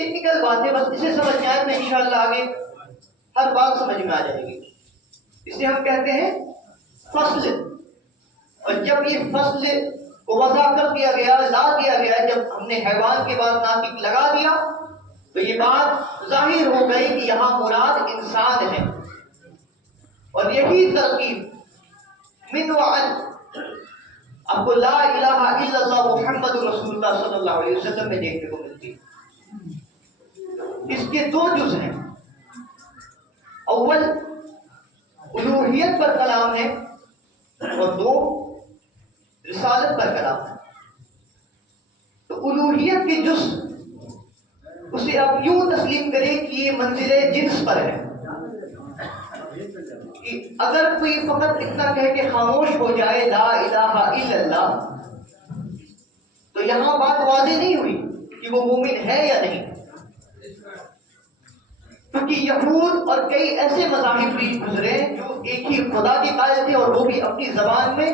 Technical بات ہے، بس اسے سمجھ جائیں تو انشاءاللہ آگے ہر بات سمجھ میں آ جائے گی. اسے ہم کہتے ہیں فصل. اور جب یہ فصل کو وضع کر دیا گیا، لا دیا گیا، جب ہم نے حیوان کے بعد ناطق لگا دیا تو یہ بات ظاہر ہو گئی کہ یہاں مراد انسان ہے. اور یہی ترکیب من وعن آپ کو لا الہ الا اللہ محمد رسول اللہ صلی اللہ علیہ وسلم میں دیکھنے کو ملتی ہے. اس کے دو جز ہیں. اول الوہیت پر کلام ہے اور دو رسالت پر کلام ہے. تو الوہیت کے جز اسے آپ یوں تسلیم کریں کہ یہ منزل جنس پر ہے، کہ اگر کوئی فقط اتنا کہہ کے خاموش ہو جائے لا الہ الا اللہ تو یہاں بات واضح نہیں ہوئی کہ وہ مومن ہے یا نہیں. کیونکہ یہود اور کئی ایسے مذاہب بھی گزرے جو ایک ہی خدا کے قائل تھے اور وہ بھی اپنی زبان میں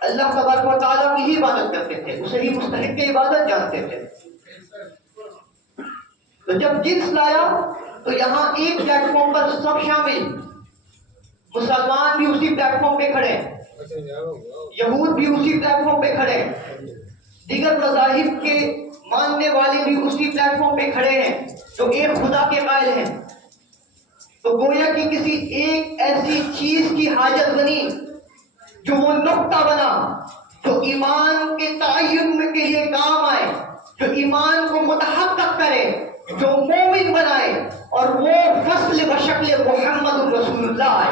اللہ تبارک و تعالیٰ کی ہی عبادت کرتے تھے، اسے ہی مستحق کی عبادت جانتے تھے. تو جب جنس لایا تو یہاں ایک پلیٹ فارم پر سب شامل، مسلمان بھی اسی پلیٹ فارم پہ کھڑے، یہود بھی اسی پلیٹ فارم پہ کھڑے، دیگر مذاہب کے ماننے والے بھی اسی پلیٹ فارم پہ کھڑے ہیں جو ایک خدا کے قائل ہیں. تو گویا کہ کسی ایک ایسی چیز کی حاجت بنی جو وہ نقطہ بنا جو ایمان کے تعین کے لیے کام آئے، جو ایمان کو متحقق کرے، جو مومن بنائے، اور وہ فصل بشکل محمد رسول اللہ ہے.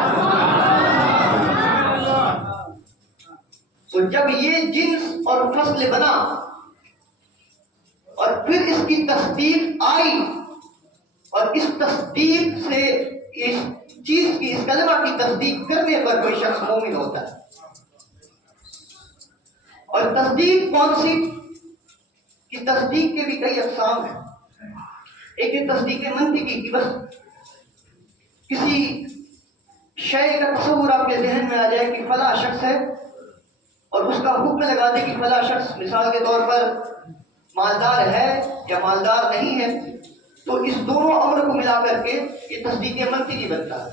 تو جب یہ جنس اور فصل بنا اور پھر اس کی تصدیق آئی اور اس تصدیق سے اس چیز کی، اس کلمہ کی تصدیق کرنے پر کوئی شخص مومن ہوتا ہے. اور تصدیق کون سی؟ کہ تصدیق کے بھی کئی اقسام ہیں. ایک ہے تصدیق منطقی کی، بس کسی شے کا تصور آپ کے ذہن میں آ جائے کہ فلاں شخص ہے اور اس کا حکم لگا دے کہ فلاں شخص مثال کے طور پر مالدار ہے یا مالدار نہیں ہے، تو اس دونوں امر کو ملا کر کے یہ تصدیق منطقی بنتا ہے.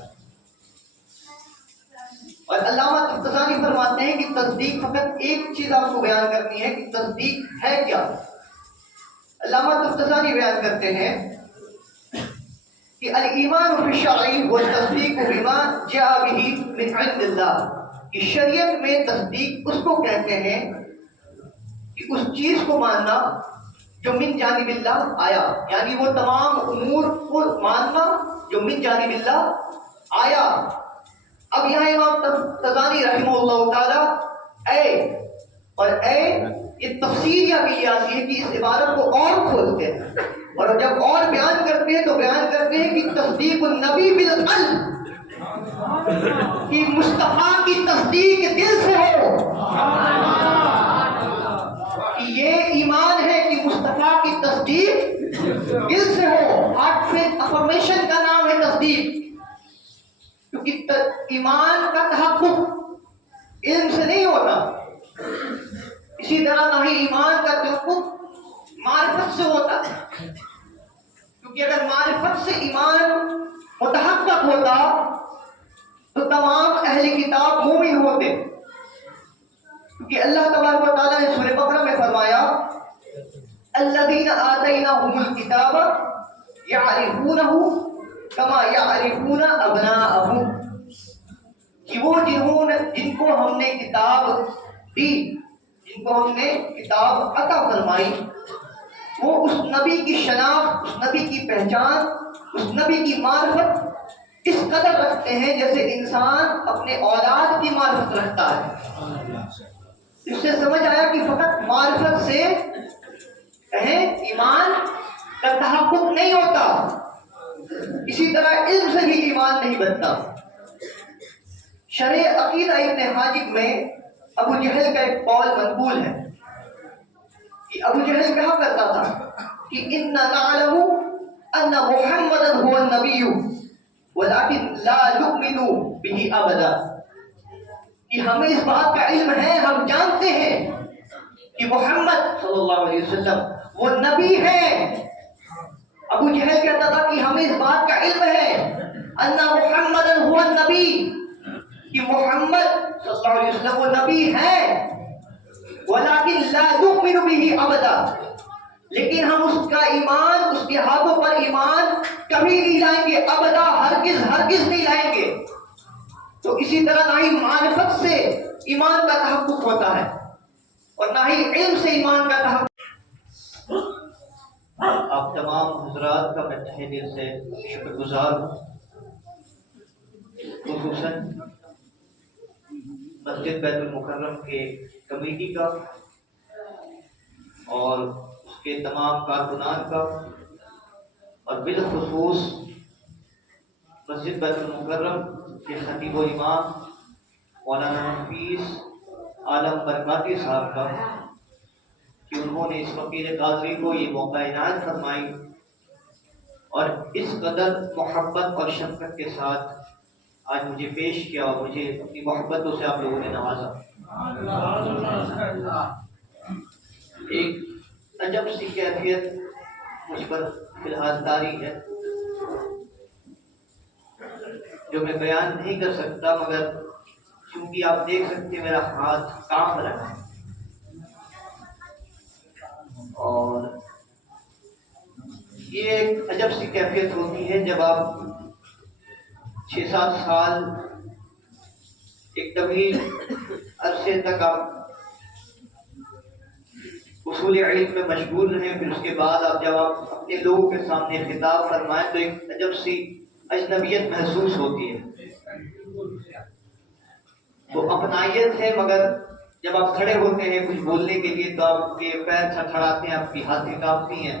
اور علامہ تفتزانی فرماتے ہیں کہ تصدیق فقط ایک چیز آپ کو بیان کرنی ہے کہ تصدیق ہے کیا. علامہ تفتزانی بیان کرتے ہیں کہ الایمان فی الشرع والتصدیق بما جاء به من عند اللہ، کہ شریعت میں تصدیق اس کو کہتے ہیں کہ اس چیز کو ماننا جو من جانب اللہ آیا، یعنی وہ تمام امور کو ماننا جو من جانب اللہ آیا. اب یہاں امام تفتزانی رحمہ اللہ تعالی اے یہ تفسیر کے لیے آتی ہے کہ اس عبارت کو اور کھولتے ہیں، اور جب اور بیان کرتے ہیں تو بیان کرتے ہیں کہ تصدیق النبی بالقلب، کہ مصطفیٰ کی تصدیق دل سے ہو، کہ یہ ایمان ہے کہ مصطفیٰ کی تصدیق دل سے ہو. ہارٹ فیتھ افرمیشن کا نام ہے تصدیق، کیونکہ ایمان کا تحقق علم سے نہیں ہوتا، اسی طرح نہ ہی ایمان کا تحقق معرفت سے ہوتا ہے. کیونکہ اگر معرفت سے ایمان متحقق ہوتا تو تمام اہل کتاب مومن ہوتے. کیونکہ اللہ تبارک و تعالیٰ نے سورہ بقرہ میں فرمایا الذین آتیناہم الکتاب یعرفونہ کما یعرفون ابناءہم، کہ وہ جن کو ہم نے کتاب دی، جن کو ہم نے کتاب عطا فرمائی، وہ اس نبی کی شناخت، اس نبی کی پہچان، اس نبی کی معرفت اس قدر رکھتے ہیں جیسے انسان اپنے اولاد کی معرفت رکھتا ہے. اس سے سمجھ آیا کہ فقط معرفت سے کہیں ایمان کا تحقق نہیں ہوتا، اسی طرح علم سے بھی ایمان نہیں بنتا. شرح عقیدہ ابن حاجب میں ابو جہل کا ایک قول منقول ہے کہ ابو جہل کہا کرتا تھا کہ ان نعلم ان محمدا هو النبی ولكن لا نؤمن به ابدا، کہ ہمیں اس بات کا علم ہے، ہم جانتے ہیں کہ محمد صلی اللہ علیہ وسلم وہ نبی ہے، ابو جہل کہتا تھا کہ ہمیں اس بات کا علم ہے ان محمد هو النبی، کہ محمد صلی اللہ علیہ وسلم وہ نبی ہے، ولیکن لا نؤمن به ابدا، لیکن ہم اس کا ایمان، اس کے ہاتھوں پر ایمان کبھی نہیں لائیں گے، ابدا، ہرگز ہرگز نہیں لائیں گے۔ تو اسی طرح نہ ہی معرفت سے ایمان کا تحقق ہوتا ہے اور نہ ہی علم سے ایمان کا تحقق۔ آپ تمام حضرات کا میں تہہ دل سے شکر گزار ہوں، خصوصاً مسجد بیت المکرم کے کمیٹی کا اور اس کے تمام کارکنان کا، اور بالخصوص مسجد بیت المکرم کے خطیب و امام مولانا نفیس عالم برکاتی صاحب کا، کہ انہوں نے اس فقیر قاضی کو یہ موقع عنایت فرمائی اور اس قدر محبت اور شفقت کے ساتھ آج مجھے پیش کیا اور مجھے اپنی محبتوں سے آپ لوگوں نے نوازا۔ ایک عجب سی کیفیت مجھ پر فی الحال طاری ہے جو میں بیان نہیں کر سکتا، مگر چونکہ آپ دیکھ سکتے ہیں میرا ہاتھ کانپ رہا ہے، اور یہ ایک عجب سی کیفیت ہوتی ہے جب آپ 6-7 سال ایک طویل عرصے تک آپ اصول علم میں مشغول رہیں، پھر اس کے بعد جب آپ اپنے لوگوں کے سامنے خطاب فرمائیں تو ایک عجب سی اجنبیت محسوس ہوتی ہے، وہ اپنائیت ہے، مگر جب آپ کھڑے ہوتے ہیں کچھ بولنے کے لیے تو آپ کے پیر تھڑتھڑاتے ہیں، آپ کی ہاتھیں کانپتی ہیں،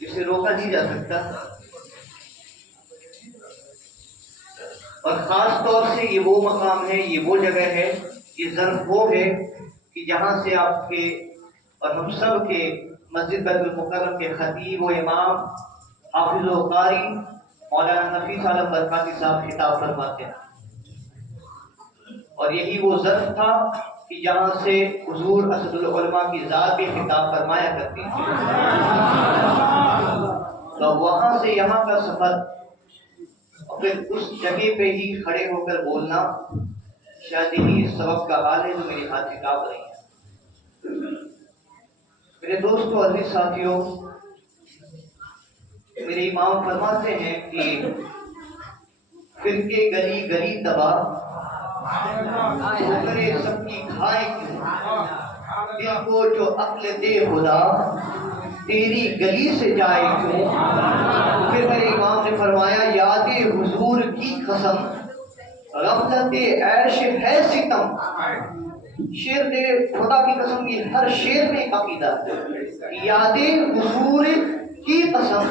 اسے روکا نہیں جا سکتا۔ اور خاص طور سے یہ وہ مقام ہے، یہ وہ جگہ ہے، یہ ظرف وہ ہے کہ جہاں سے آپ کے اور ہم سب کے مسجد بیت المکرم کے خطیب و امام حافظ و قاری مولانا نفیس عالم برکاتی صاحب خطاب فرماتے ہیں، اور یہی وہ ظرف تھا کہ جہاں سے حضور اسد العلماء کی ذات بھی خطاب فرمایا کرتی تھی، تو وہاں سے یہاں کا سفر اور پھر اس جگہ پہ ہی کھڑے ہو کر بولنا شاید یہی سبب کا حال ہے جو میری ہاتھ کانپ رہی ہے۔ میرے دوستو، عزیز ساتھیوں، میرے امام فرماتے ہیں کہ فرقے گلی گلی تباہ کرے سب کی کھائے کیوں، دل کو جو عقل دے خدا تیری گلی سے جائے کیوں۔ پھر میرے امام نے فرمایا یاد حضور کی قسم غفلت عیش ہے ستم، شیر دے خدا کی قسم، یہ ہر شیر میں ایک عقیدہ ہے، یاد حضور کی قسم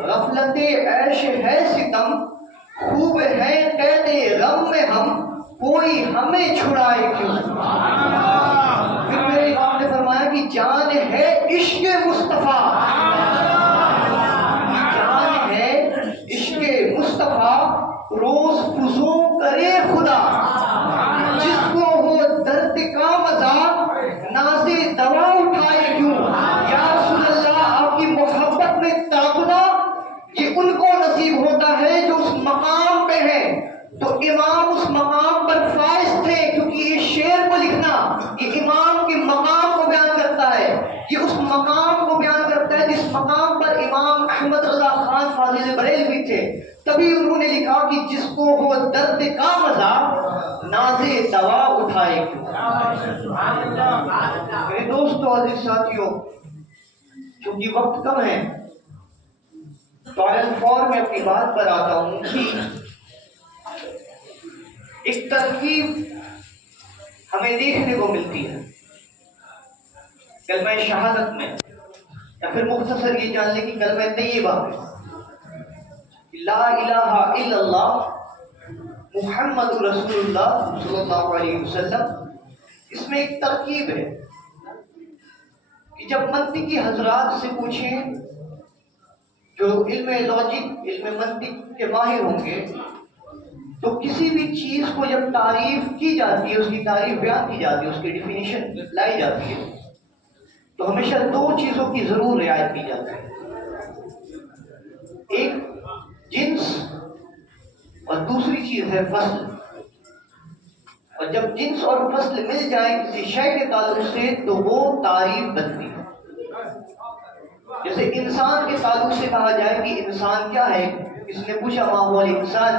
غفلت عیش ہے ستم، خوب ہے قید غم میں ہم کوئی ہمیں چھڑائے کیوں۔ پھر میرے امام نے فرمایا کہ جان ہے عشق مصطفیٰ، جان ہے عشق مصطفیٰ روز فزوں کرے خدا، جس کو ہو درد کا مزہ ناز دوا اٹھائے کیوں۔ یا رسول اللہ، آپ کی محبت میں تابنا یہ ان کو نصیب ہوتا ہے جو اس مقام پہ ہے، تو امام اس مقام پر فائز تھے، کیونکہ یہ شعر کو لکھنا یہ امام کے مقام کو بیان کرتا ہے، یہ اس مقام کو بیان کرتا ہے جس مقام پر امام احمد رضا خان فاضل بریلوی تھے، تبھی انہوں نے لکھا کہ جس کو ہو درد کا مزہ ناز دوا اٹھائے کیوں۔ میرے دوستو، عزیز ساتھیوں، چونکہ وقت کم ہے تو فور میں اپنی بات پر آتا ہوں کہ ایک ترکیب ہمیں دیکھنے کو ملتی ہے کلمہ شہادت میں، یا پھر مختصر یہ جان لیں کہ کلمہ طیبہ میں، لا الہ الا اللہ محمد رسول اللہ صلی اللہ علیہ وسلم۔ اس میں ایک ترکیب ہے کہ جب منطقی حضرات سے پوچھیں جو علم لاجک، علم منطق کے ماہر ہوں گے، تو کسی بھی چیز کو جب تعریف کی جاتی ہے، اس کی تعریف بیان کی جاتی ہے، اس کی ڈیفینیشن لائی جاتی ہے، تو ہمیشہ 2 چیزوں کی ضرور رعایت کی جاتی ہے۔ ایک جنس اور دوسری چیز ہے فصل. اور جب جنس اور فصل مل جائے کسی شے کے تعلق سے تو وہ تعریف بنتی ہے. جیسے انسان کے تعلق سے کہا جائے کہ انسان کیا ہے. اس نے پوچھا ما هو الانسان،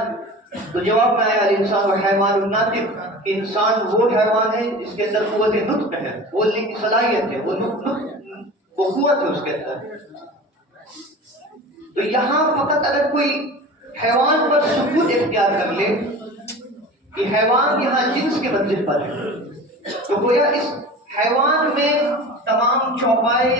تو جواب میں آیا الانسان و حیوان الناطق. انسان وہ حیوان ہے جس کے اندر قوت نطق ہے، بولنے کی صلاحیت ہے، وہ وہ قوت ہے اس کے اندر. تو یہاں فقط اگر کوئی حیوان پر سکوت اختیار کر لے کہ حیوان یہاں جنس کے منزل پر ہے، تو گویا اس حیوان میں تمام چوپائے